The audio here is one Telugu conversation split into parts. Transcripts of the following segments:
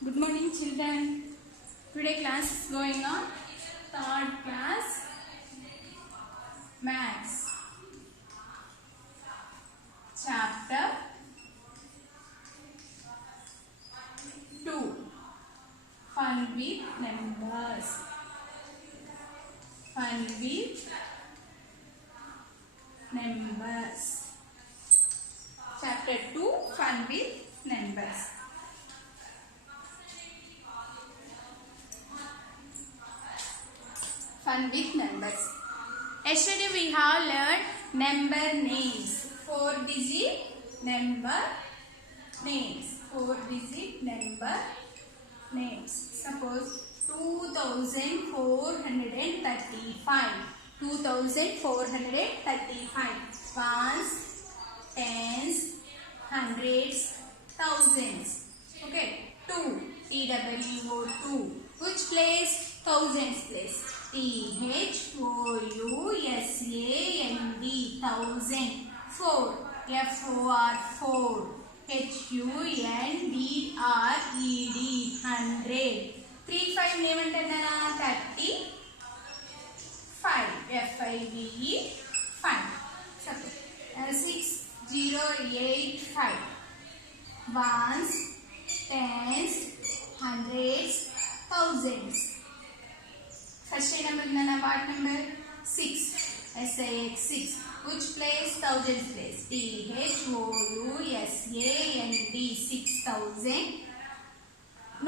Good morning, children. Today class is going on. Third class, Maths. Chapter 2. Fun with numbers. Fun with numbers. Chapter 2. Fun with numbers. Fun with numbers. Yesterday we have learned number names. 4-digit number names. 4-digit number names. Suppose 2435. 2435. Ones, tens, hundreds, thousands. Okay. 2. TWO2. Which place? Thousands place. THOUSAND. Thousand. 4. FOR4. HUNDRED. 100. 3 5 ఏమంటున్నారా 35. FIVE 5. 6085. Ones, tens, hundreds, thousands. First number what number? 6. SIX 6. Which place? Thousands place. THOUSAND 6000.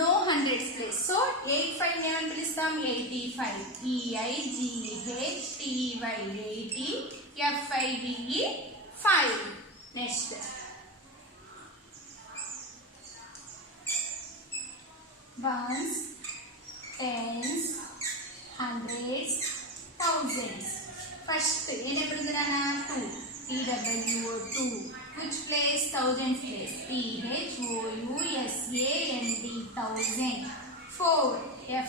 No hundreds place. So 85 ఏమని పిలుస్తాం 85. EIGHTY 80. FIVE 5. Next. Ones, tens, hundreds, thousands. First, ఏ నెంబర్ ఉంది నాన్న 2. TWO2. Which place? Thousands place. THOUSAND 1000. 4.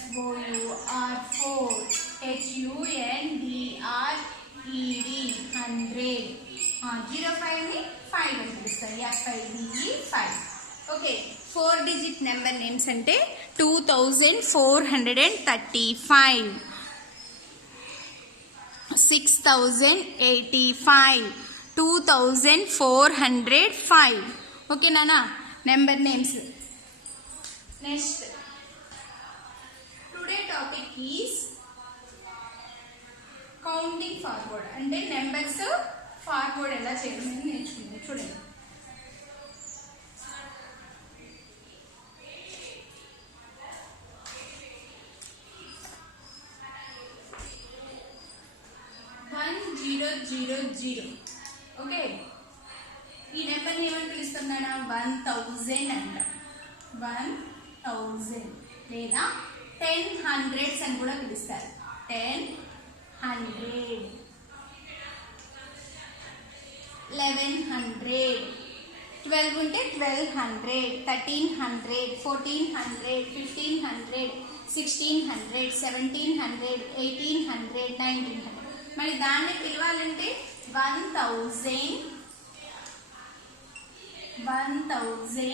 FOUR4. HUNDRED 100. 05 ని 5 అని పిలుస్తారు. FIVE 5. Okay 4-digit number names అంటే 2435, 6085, 2405. ఓకే నానా number names. Next today topic is counting forward. అంటే నెంబర్స్ ఫార్వర్డ్ ఎలా చేయడం నేర్చుకుందాం. చూడండి. జీరో. ఓకే ఈ నెంబర్ని ఏమని పిలుస్తున్నాను 1000 అంట. 1000 లేదా 10 hundreds అని కూడా పిలుస్తారు. 10 100, 1100, 12 ఉంటే 1200, 1300, 1400, 1500, 1600, 1700, 1800, 1900. మరి దాన్ని పిలవాలంటే 1100, 1100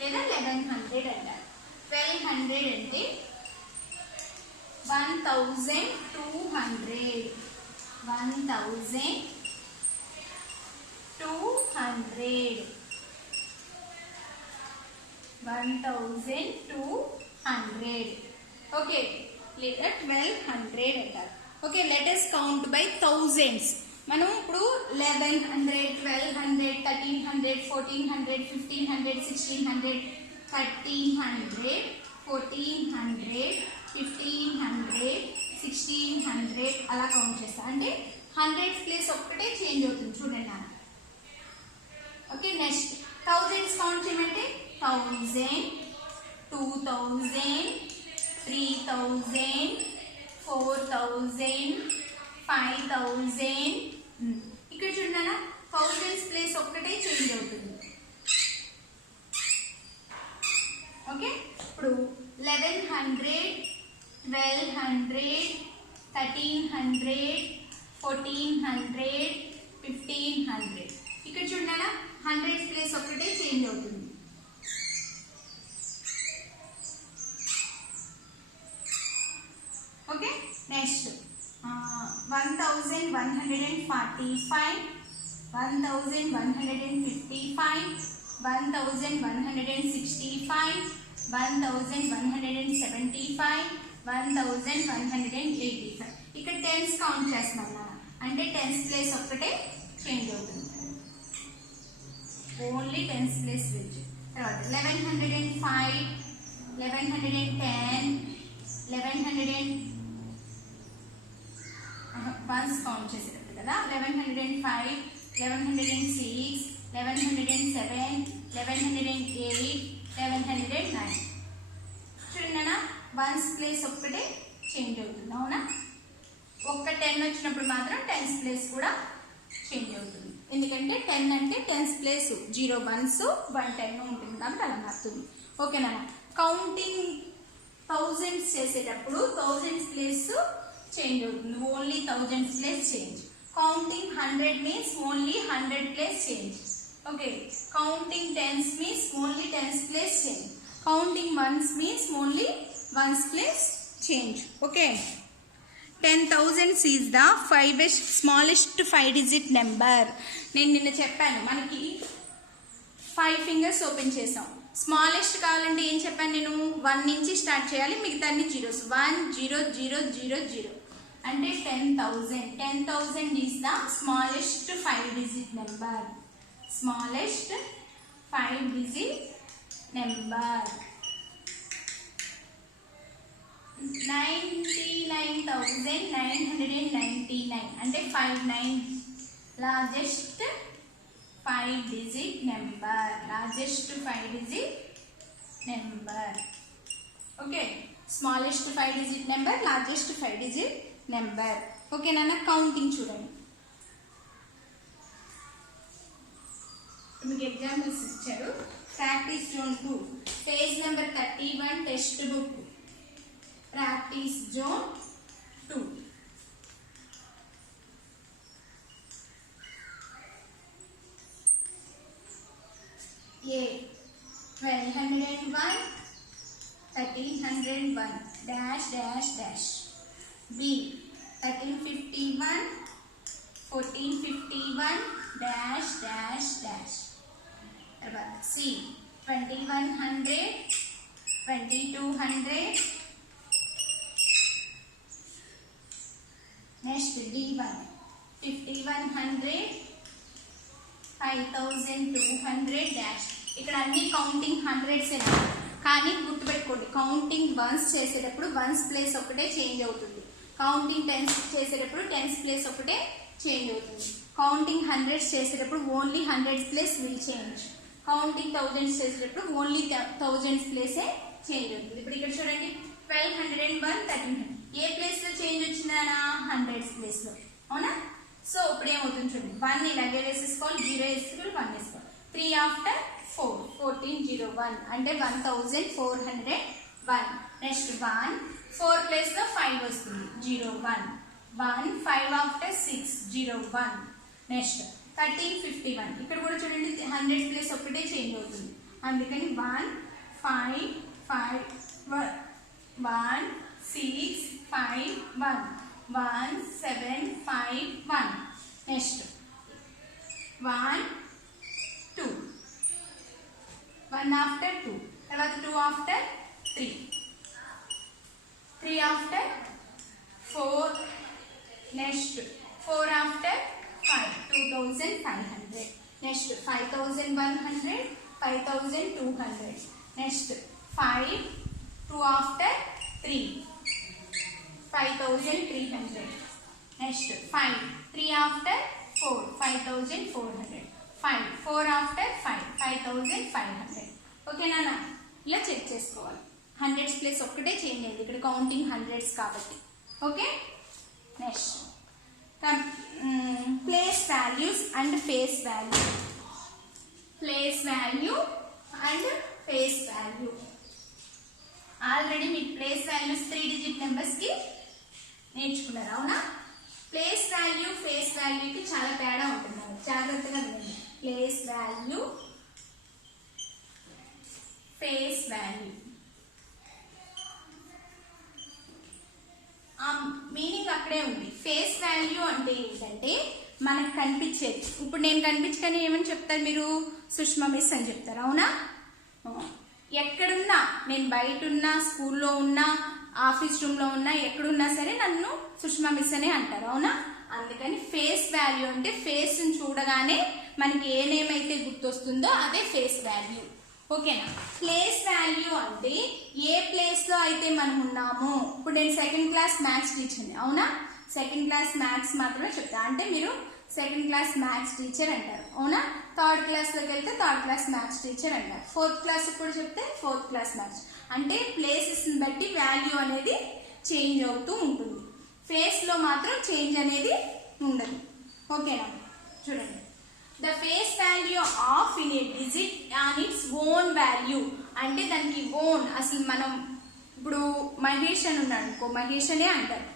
లేదా 1100 అంటారు. 1200 అంటే 1200, 1200. ఓకే లేదా 1200 అంటారు. Okay let us count by thousands. మనం ఇప్పుడు 1100, 1200, 1300, 1400, 1500, 1600, 1300, 1400, 1500, 1600 అలా కౌంట్ చేస్తాం. అంటే 100 ప్లేస్ ఒక్కటే చేంజ్ అవుతుంది చూడండి నాన్న. ఓకే నెక్స్ట్ థౌజండ్స్ కౌంట్ చేయమంటే 1000, 2000, 3000, 4000, 5000. ఇక్కడ చూడండి థౌజండ్స్ ప్లేస్ ఒక్కటే చేంజ్ అవుతుంది. ఓకే ఇప్పుడు 1100, 1200, 1300, 1400, 1500, 100 ప్లేస్ ఒకటే చేంజ్ అవుతుంది. Okay, next 1145, 1155, 1165, 1175, 1185. ఇక్కడ టెన్స్ కౌంట్ చేస్తున్నాను అంటే టెన్స్ ప్లేస్ ఒక్కటే చేంజ్ అవుతుంది, ఓన్లీ టెన్స్ ప్లేస్ చేంజ్. తర్వాత 1105, 1110, 1100 వన్స్ కౌంట్ చేసేటప్పుడు కదా, 1105, 1106, 1107, 1108, 1109. చూడండి వన్స్ ప్లేస్ ఒక్కటే చేంజ్ అవుతుంది, అవునా? ఒక్క 10 వచ్చినప్పుడు మాత్రం టెన్స్ ప్లేస్ కూడా చేంజ్ అవుతుంది, ఎందుకంటే 10 అంటే టెన్స్ ప్లేస్ 0 1s 1 10 ఉంటుంది కాబట్టి అలా మారుతుంది. ఓకేనా? కౌంటింగ్ థౌజండ్స్ చేసేటప్పుడు థౌజండ్స్ ప్లేస్ చేంజ్ అవుతుంది, only thousands place change. Counting 100 means only 100 place change. Okay, counting tens means only tens place change. Counting ones means only ones place change. Okay, 10,000 is the smallest 5-digit number. నేను నిన్న చెప్పాను మనకి 5 fingers ఓపెన్ చేసాం. స్మాలెస్ట్ కావాలంటే ఏం చెప్పాను నేను, 1 నుంచి స్టార్ట్ చేయాలి, మిగతా అన్ని జీరోస్. 1 0 0 0 0 అంటే 10,000. 10,000 is the smallest 5-digit number. Smallest 5-digit number. 99,999 అంటే 59. Largest 5-digit number. Largest 5-digit number. Okay, smallest 5-digit number, largest 5-digit number. Okay నాన్న, కౌంటింగ్ చూడండి. మీకు ఎగ్జాంపుల్స్ ఇచ్చారు. Practice zone 2, page number 31, text book. Practice zone 2. A 1201, 1301 dash dash dash. B 1351, 1451 dash dash dash. C 2100, 2200. Next D1 5100, 5200 dash. ఇక్కడ అన్ని కౌంటింగ్ హండ్రెడ్స్ కానీ గుర్తుపెట్టుకోండి, కౌంటింగ్ వన్స్ చేసేటప్పుడు వన్స్ ప్లేస్ ఒకటే చేంజ్ అవుతుంది. కౌంటింగ్ టెన్స్ చేసేటప్పుడు టెన్స్ ప్లేస్ ఒకటే చేంజ్ అవుతుంది. కౌంటింగ్ హండ్రెడ్స్ చేసేటప్పుడు only hundreds place will change. Counting thousands చేసేటప్పుడు ఓన్లీ థౌజండ్స్ ప్లేసే చేంజ్ అవుతుంది. ఇప్పుడు ఇక్కడ చూడండి 1201, 1300 ఏ ప్లేస్ లో చేంజ్ వచ్చిందా, హండ్రెడ్స్ ప్లేస్ లో, అవునా? సో ఇప్పుడు ఏమవుతుంది చూడండి, 1 ఇలాగే వేసేసుకోవాలి, 0 వేసుకోవాలి, 1 వేసుకోవాలి. 3 ఆఫ్టర్ 4, 1401 అంటే 1401. నెక్స్ట్ 1 4 ప్లేస్ లో 5 వస్తుంది, 01 1. 5 ఆఫ్టర్ 6, 01. నెక్స్ట్ 1351 ఇక్కడ కూడా చూడండి 100 ప్లేస్ ఒకటే చేంజ్ అవుతుంది, అందుకని 1 5 5 1 6 5 1 1 7 5 1. నెక్స్ట్ 1 2 1 ఆఫ్టర్ 2, తర్వాత 2 after 3, 3 after 4. Next 4 after 5, 2500. Next 5100, 5200. Next 5 2 after 3, 5300. Next 5 3 after 4, 5400. 5 4 after 5, 5500. ఓకేనా? ఇలా చెక్ చేసుకోవాలి. హండ్రెడ్స్ ప్లేస్ ఒక్కటే చేంజ్ అయింది, ఇక్కడ కౌంటింగ్ హండ్రెడ్స్ కాబట్టి. Okay, next place values and face value. Place value and face value. Already మీకు ప్లేస్ వాల్యూస్ 3-digit నెంబర్స్ కి నేర్చుకున్నారు, అవునా? ప్లేస్ వాల్యూ ఫేస్ వాల్యూకి చాలా తేడా ఉంటుంది, జాగ్రత్తగా వినండి. Place value value face value ఆ మీనింగ్ అక్కడే ఉంది. ఫేస్ వాల్యూ అంటే ఏంటంటే మనకు కనిపించేది. ఇప్పుడు నేను కనిపించగానే ఏమని చెప్తారు మీరు? సుష్మా మిస్ అని చెప్తారు, అవునా? ఎక్కడున్నా, నేను బయట ఉన్నా, స్కూల్లో ఉన్నా, ఆఫీస్ రూమ్లో ఉన్నా, ఎక్కడున్నా సరే నన్ను సుష్మా మిస్ అనే అంటారు, అవునా? అందుకని ఫేస్ వాల్యూ అంటే ఫేస్ని చూడగానే మనకి ఏ నేమ్ అయితే గుర్తొస్తుందో అదే ఫేస్ వాల్యూ. ఓకేనా? ప్లేస్ వాల్యూ అంటే ఏ ప్లేస్లో అయితే మనం ఉన్నామో. ఇప్పుడు నేను సెకండ్ క్లాస్ మ్యాథ్స్ టీచర్ని, అవునా? సెకండ్ క్లాస్ మ్యాథ్స్ మాత్రమే చెప్తా, అంటే మీరు సెకండ్ క్లాస్ మ్యాథ్స్ టీచర్ అంటారు, అవునా? థర్డ్ క్లాస్లోకి వెళ్తే థర్డ్ క్లాస్ మ్యాథ్స్ టీచర్ అంటారు. ఫోర్త్ క్లాస్ కూడా చెప్తే ఫోర్త్ క్లాస్ మ్యాథ్స్. అంటే ప్లేసెస్ని బట్టి వాల్యూ అనేది చేంజ్ అవుతూ ఉంటుంది. ఫేస్లో మాత్రం చేంజ్ అనేది ఉండదు. ఓకేనా? చూడండి, the face value of in a digit on it's own value. అంటే దానికి ఓన్, అసలు మనం ఇప్పుడు మహేష్ అని ఉన్నాడు అనుకో, మహేష్ అనే అంటారు,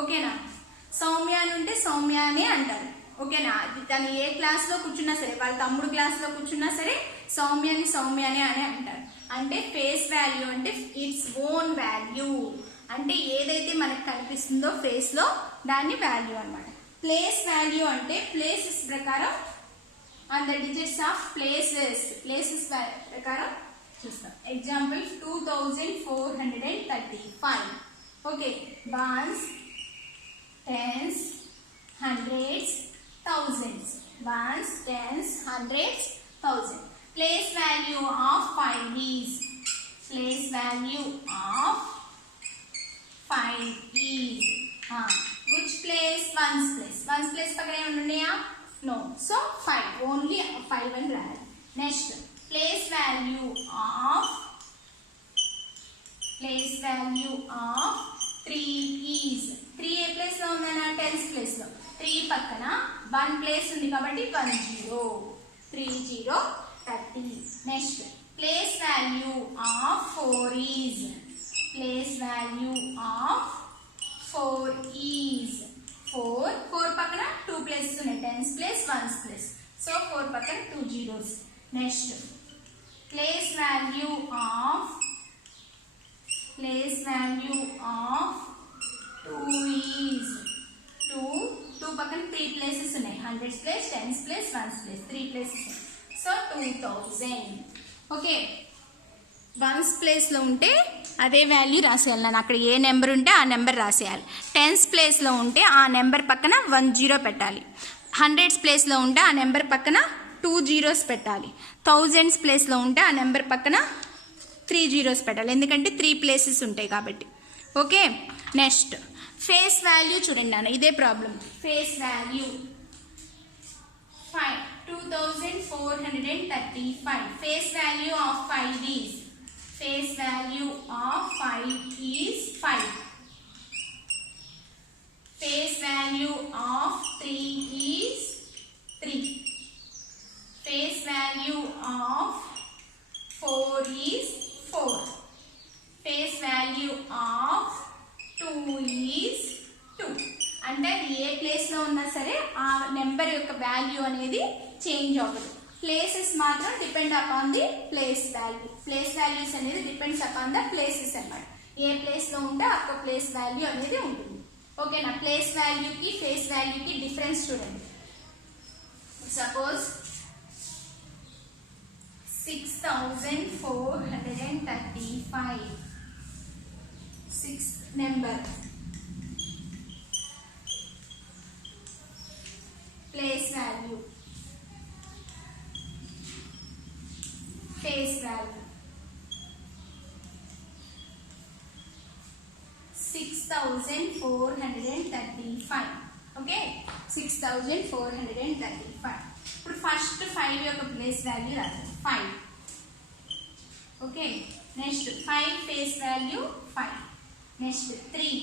ఓకేనా? సౌమ్య అని ఉంటే సౌమ్య అనే అంటారు, ఓకేనా? తను ఏ క్లాస్లో కూర్చున్నా సరే, వాళ్ళ తమ్ముడు క్లాస్లో కూర్చున్నా సరే సౌమ్యని సౌమ్యనే అని అంటారు. అంటే ఫేస్ వాల్యూ అంటే ఇట్స్ ఓన్ వాల్యూ, అంటే ఏదైతే మనకు కనిపిస్తుందో ఫేస్లో దాన్ని వాల్యూ అనమాట. ప్లేస్ వాల్యూ అంటే ప్లేసెస్ ప్రకారం, and the digits of places ప్రకారం చూస్తాం. Example 2435. Okay, ones, tens, hundreds, thousands. Ones, tens, hundreds, thousands. Place value of 5 is. Place value of 5 is. Which place? Ones place. Ones place పక్కన ఏమన్నా ఉన్నాయా? No. So 5. Only 5 and right. Next, place value of 3 is. 3 A place లో ఉందన్నా? టెన్స్ ప్లేస్ లో. 3 పక్కన 1 ప్లేస్ ఉంది కాబట్టి 10. 30, 30. Next, place value of 4 is. Place value of 4 is. 4 పక్కన 2 ప్లేసెస్ ఉన్నాయి, tens place, ones place. So 4 పక్కన 2 zeros. Next, place value of 2 is. 2 పక్కన 3 ప్లేసెస్ ఉన్నాయి, hundreds place, tens place, ones place, 3 places ఉన్నాయి. సో 2000. ఓకే, వన్స్ ప్లేస్లో ఉంటే అదే వాల్యూ రాసేయాలి నేను. అక్కడ ఏ నెంబర్ ఉంటే ఆ నెంబర్ రాసేయాలి. టెన్స్ ప్లేస్లో ఉంటే ఆ నెంబర్ పక్కన 1 0 పెట్టాలి. హండ్రెడ్స్ ప్లేస్లో ఉంటే ఆ నెంబర్ పక్కన 2 zeros పెట్టాలి. థౌజండ్స్ ప్లేస్లో ఉంటే ఆ నెంబర్ పక్కన 3 zeros పెట్టాలి, ఎందుకంటే 3 ప్లేసెస్ ఉంటాయి కాబట్టి. ఓకే, నెక్స్ట్ ఫేస్ వాల్యూ చూడండి నాన్న, ఇదే problem. Face value 2435. Face value of 5 is. Face value of 5 is 5. Face value of 3 is 3. Face value of 4 is 4. Face value of 2 is 2. అంటే ఏ ప్లేస్లో ఉన్నా సరే ఆ నెంబర్ యొక్క వాల్యూ అనేది చేంజ్ అవ్వదు. ప్లేసెస్ మాత్రం depend upon the place value. Place values అనేది డిపెండ్స్ అపాన్ ద ప్లేసెస్ అన్నమాట. ఏ ప్లేస్లో ఉంటే ఆ ప్లేస్ వాల్యూ అనేది ఉంటుంది. ఓకేనా? ప్లేస్ వాల్యూకి ఫేస్ వాల్యూకి డిఫరెన్స్ చూడండి. Suppose 6435, 6th number. Place value, face value 6435. Okay, 6435. ఇప్పుడు ఫస్ట్ 5 యొక్క ప్లేస్ వాల్యూ రాదు, 5. Okay, next 5 face value 5. Next 3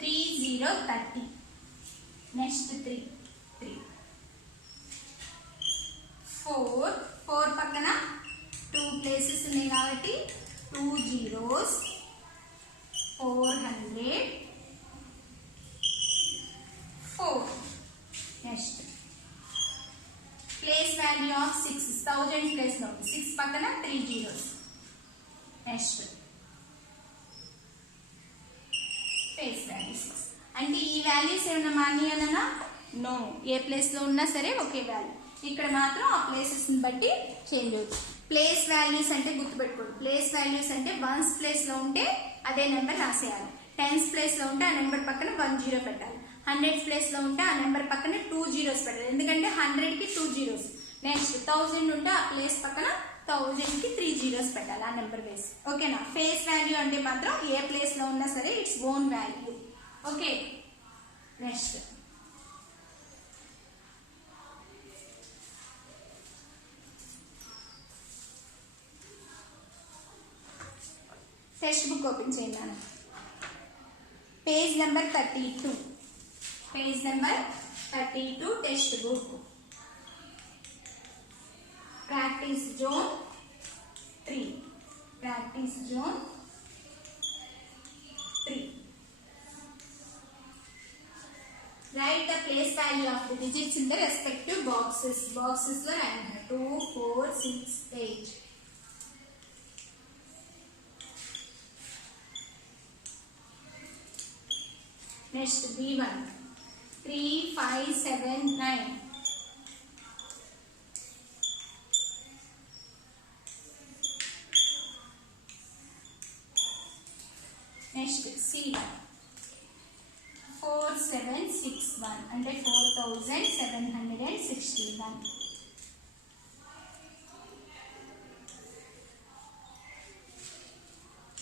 30. Next 3 4 పక్కన 2 ప్లేసెస్ ఉన్నాయి కాబట్టి 2 zeros. 400 4. Next place value of 6 1000 place లో 6 పక్కన 3 జీరోస్. నెక్స్ట్ ప్లేస్ వాల్యూ 6 అంటే ఈ వాల్యూస్ ఏమైనా మారినాయనా? నో, ఏ ప్లేస్ లో ఉన్నా సరే ఒకే వాల్యూ. ఇక్కడ మాత్రం ఆ ప్లేసెస్ ని బట్టి చేంజ్ అవుతుంది. ప్లేస్ వాల్యూస్ అంటే గుర్తుపెట్టుకోండి, ప్లేస్ వాల్యూస్ అంటే వన్స్ ప్లేస్ లో ఉంటే అదే నెంబర్ రాసేయాలి. టెన్స్ ప్లేస్ లో ఉంటే ఆ నెంబర్ పక్కన 1 జీరో పెట్టాలి. 100 ప్లేస్ లో ఉంటే ఆ నెంబర్ పక్కన 2 జీరోస్ పెట్టాలి, ఎందుకంటే 100 కి 2 జీరోస్. నెక్స్ట్ 1000 ఉంటే ఆ ప్లేస్ పక్కన 1000 కి 3 జీరోస్ పెట్టాలి ఆ నెంబర్ వేసి. ఓకేనా? ఫేస్ వాల్యూ అంటే మాత్రం ఏ ప్లేస్ లో ఉన్నా సరే its own value. Okay, next textbook open చేయండి. Page number 32, page number 32 textbook. Practice zone 3, practice zone 3. Write the place value of the digits in the respective boxes. Boxes lo రాయండి. 2, 4, 6, 8. Next B1 3, 5, 7, 9. Next C1 4, 7, 6, 1 అంటే 4761.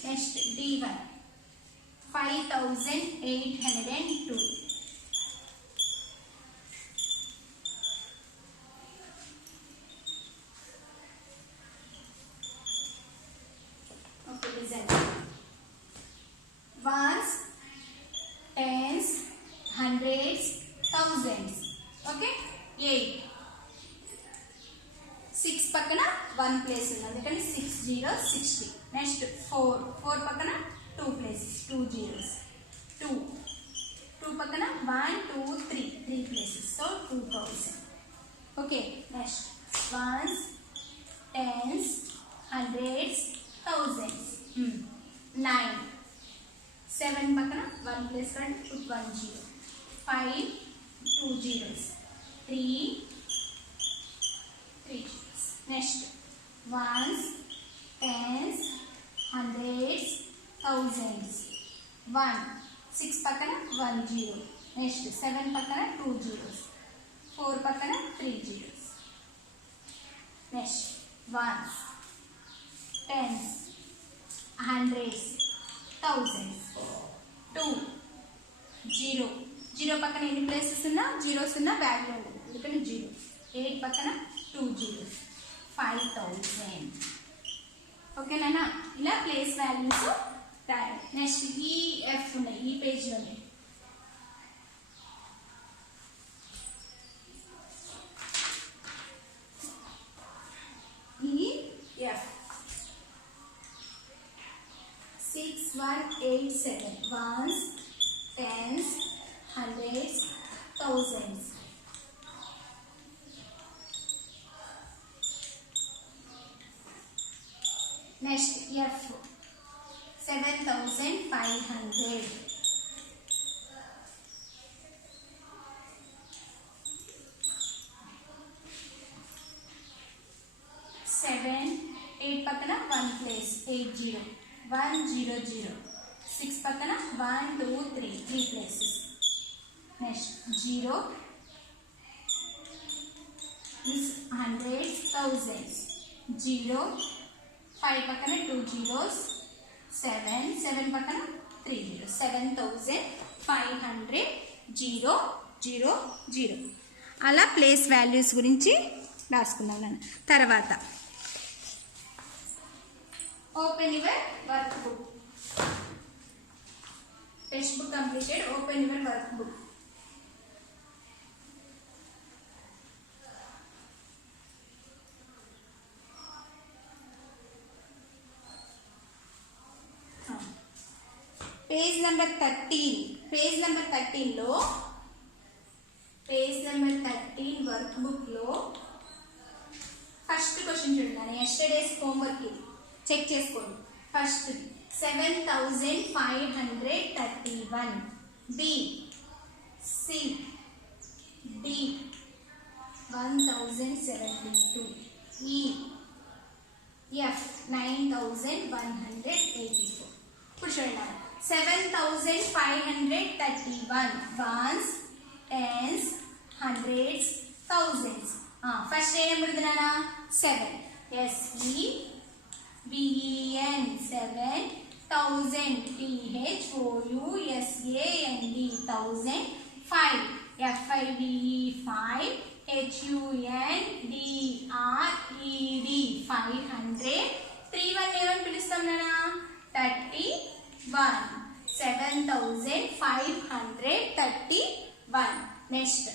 Next D1 5802. Okay, listen. Ones, tens, hundreds, thousands. Okay, 8. 6 పక్కన 1 ప్లేస్ ఉంది, అందుకని 6 జీరోస్ 60. నెక్స్ట్ 4 పక్కన 2 ప్లేసెస్ 2 జీరోస్. 2 పక్కన 1, 2, 3 places, so 2000. Okay, next ones, tens, hundreds, thousands. 9 7 పక్కన 1 ప్లేస్ కంటే 1 zero. 5 2 zeros. 3 zeros. Next ones, tens, hundreds, thousands. 1 6 పక్కన 1 జీరో. నెక్స్ట్ 7 పక్కన 2 జీరోస్. 4 పక్కన 3 zeros. Next ones, tens, hundreds, thousands. 2 zero పక్కన ఎన్ని ప్లేసెస్ ఉన్నా జీరోస్ ఉన్నా వాల్యూ ఉండదు, ఎందుకని 0. 8 పక్కన 2 జీరోస్. 5000. ఓకేనా? ఇలా ప్లేస్ వాల్యూస్ రాయాలి. నెక్స్ట్ EF ఉన్నాయి ఈ పేజ్లోనే. EF 6187. Ones, tens, hundreds, thousands. Next F 7500. Seven 8 పక్కన 1 ప్లేస్ 80. 100. 6 పక్కన 1 2 3 ప్లేసెస్. Next 0 hundreds, thousands. 0 5 పక్కన 2 జీరోస్. 7 పక్కన 3 జీరోస్. 7500 000. అలా ప్లేస్ వాల్యూస్ గురించి రాసుకున్నాను నేను. తర్వాత open your work book. Text book completed. Open your work book. Page number 13. Page number 13 work book లో క్వశ్చన్ చూడండి, ఎస్టర్డేస్ హోంవర్క్ ఇది చెక్ చేసుకోండి. First 7531, B, C, D 1072, E, F 9184. ఇప్పుడు చూడండి 7531 ones, tens, hundreds, thousands. First A number ఉంది నాన్న 7, SEVEN 7000, THOUSAND 1000, 5 FIVE 5, HUNDRED 500, 31 ఏమని పిలుస్తాం నాన్న 31, 7531. నెక్స్ట్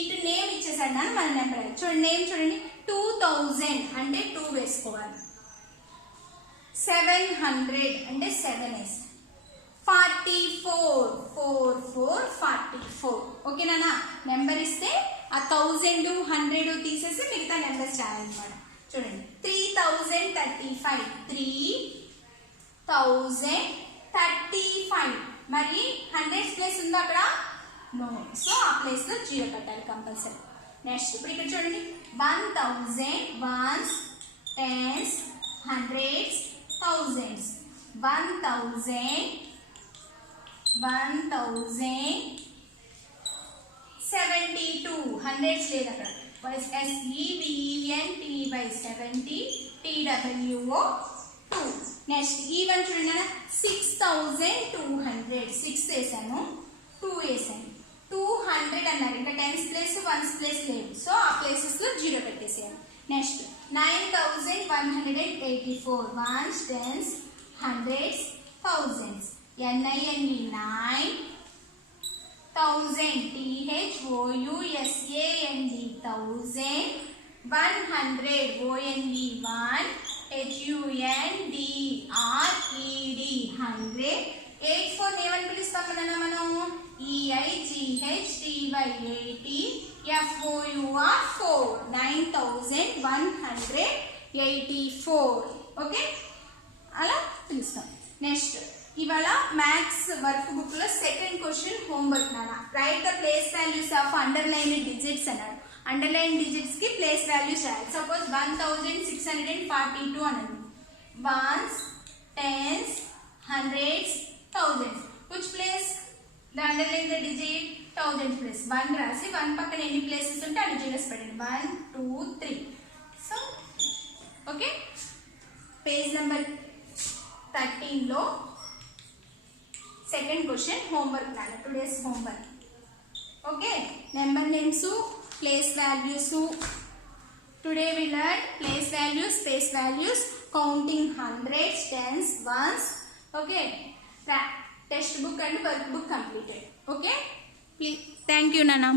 ఇటు నేమ్ ఇచ్చేసాడు నాన్న, మన నెంబర్ చూడండి. నేమ్ చూడండి 2000 అంటే 2 వేసుకోవాలి, 700 అంటే 7 వేసాలి, 44. ఓకేనా? నెంబర్ ఇస్తే ఆ 1000, 100 తీసేసి మిగతా నెంబర్స్ రాయాలన్నమాట. చూడండి 3035, 3035. మరి 100 ప్లేస్ ఉందో అక్కడ? నో. సో ఆ ప్లేస్ లో 0 పెట్టాలి కంపల్సరీ. నెక్స్ట్ ఇప్పుడు ఇక్కడ చూడండి 1000 ones, tens, hundreds, thousands. 1072, hundreds లేదు అక్కడ. SEVENTY 70, TWO 2. నెక్స్ట్ ఈ వన్ చూడండి 6200, 6 వేసాను, 2 వేసాను, 200 అన్నారు. ఇంకా 10s ప్లేస్, 1s ప్లేస్ లేదు. సో ఆ ప్లేసెస్ లో 0 పెట్టేసాను. Next 9184 ones, tens, hundreds, thousands. NINE 9000, THOUSAND 1000, 100 ONE 1, HUNDRED 100. 84 ఏమని పిలుస్తాం మనం? EIGHTY 80, FOUR 4, 9184. ఓకే, అలా పిలుస్తాం. నెక్స్ట్ ఇవాళ మ్యాథ్స్ వర్క్ బుక్ లో సెకండ్ క్వశ్చన్ హోంవర్క్ నాన్న. Write the place values of underline digits అన్నాడు. అండర్లైన్ డిజిట్స్ కి ప్లేస్ వాల్యూస్ రాయాలి. సపోజ్ 1642 అన్నది. Ones, tens, hundreds, thousands. Which place the underline the digit? 1000 place. 1 రాసి 1 పక్కన ఎన్ని ప్లేసెస్ ఉంటే అన్ని జీరోస్ పెట్టండి. 1, 2, 3. సో ఓకే, పేజ్ నెంబర్ 13 లో సెకండ్ క్వశ్చన్ హోంవర్క్ నాన్న, today's homework. Okay, number names, place values. Today we learn place values, space values, counting hundreds, tens, ones. Okay, text book and work book completed. Okay, please, thank you నాన్న.